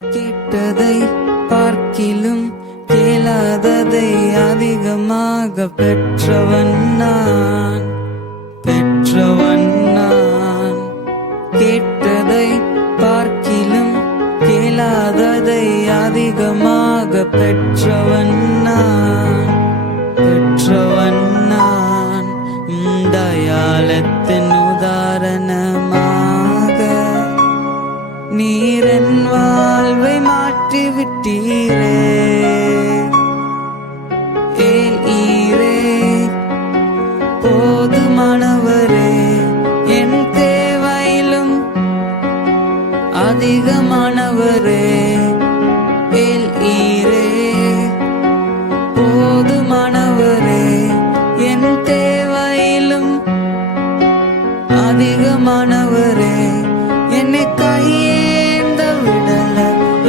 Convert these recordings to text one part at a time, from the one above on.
கேட்டதை பார்க்கிலும் கேளாததை அதிகமாக பெற்றவன் நான். கேட்டதை பார்க்கிலும் கேளாததை அதிகமாக பெற்றவன் நான். தயாளத்தின் உதாரணமாக நீரன் வாழ்வை மாற்றிவிட்டீரே. ஈரே போதுமானவரே, என் தேவையிலும் அதிகமானவரே. ஈரே போதுமானவரே, என் தேவையிலும் அதிகமானவரே. என்னை கையேந்த விடல,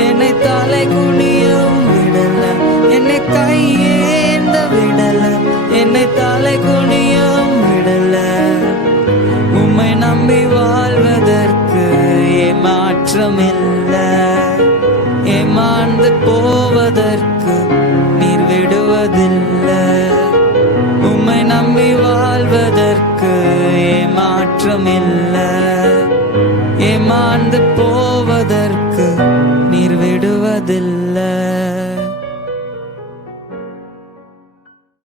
என்னை தலை குனியும் விடல. என்னை கையேந்த விடல, என்னை தலை குனியும் விடல. உம்மை நம்பி வாழ்வதற்கு ஏமாற்றமில்ல. ஏமாந்து போவதற்கு நீர் விடுவதில்லை. உம்மை நம்பி வாழ்வதற்கு ஏமாற்றமில்லை. ஏமாந்து போவதற்கு நீர் விடுவதில்லை.